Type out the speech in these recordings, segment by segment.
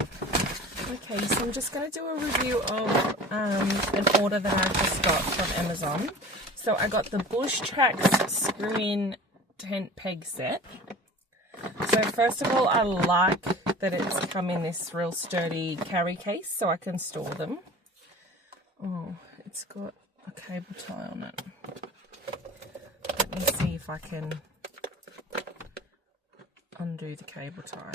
Okay, so I'm just going to do a review of an order that I just got from Amazon. So I got the Bush Tracks screw-in tent peg set. So first of all, I like that it's come in this real sturdy carry case so I can store them. Oh, it's got a cable tie on it. Let me see if I can undo the cable tie.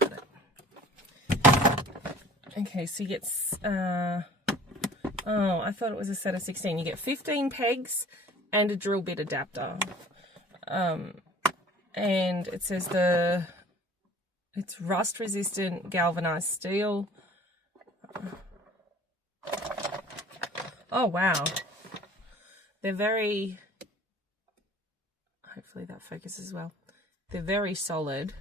Got it. Okay, so you get, oh, I thought it was a set of 16. You get 15 pegs and a drill bit adapter. And it says it's rust resistant galvanized steel. Oh, wow. They're very, hopefully that focuses well. They're very solid.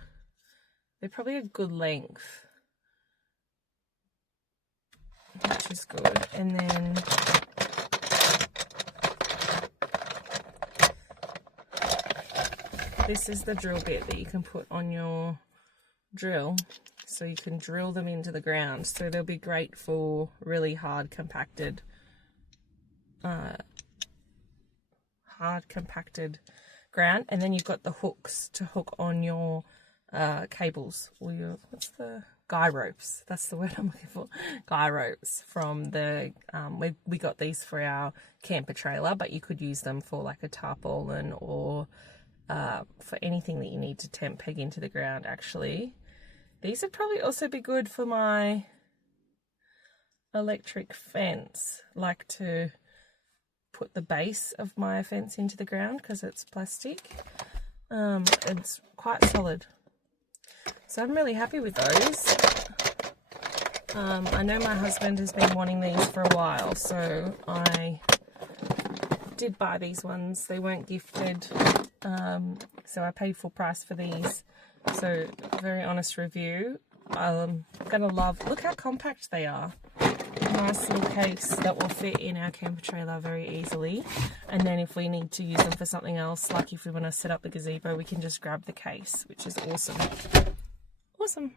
They're probably a good length, which is good. And then this is the drill bit that you can put on your drill, so you can drill them into the ground. So they'll be great for really hard compacted ground. And then you've got the hooks to hook on your cables, or your, what's the guy ropes, that's the word I'm looking for, guy ropes from the we got these for our camper trailer, but you could use them for like a tarpaulin or for anything that you need to temp peg into the ground. Actually, these would probably also be good for my electric fence, like to put the base of my fence into the ground because it's plastic. It's quite solid, so I'm really happy with those. I know my husband has been wanting these for a while, so I did buy these ones. They weren't gifted, so I paid full price for these. So very honest review. I'm gonna love, look how compact they are. Nice little case that will fit in our camper trailer very easily. And then if we need to use them for something else, like if we want to set up the gazebo, we can just grab the case, which is awesome. Awesome.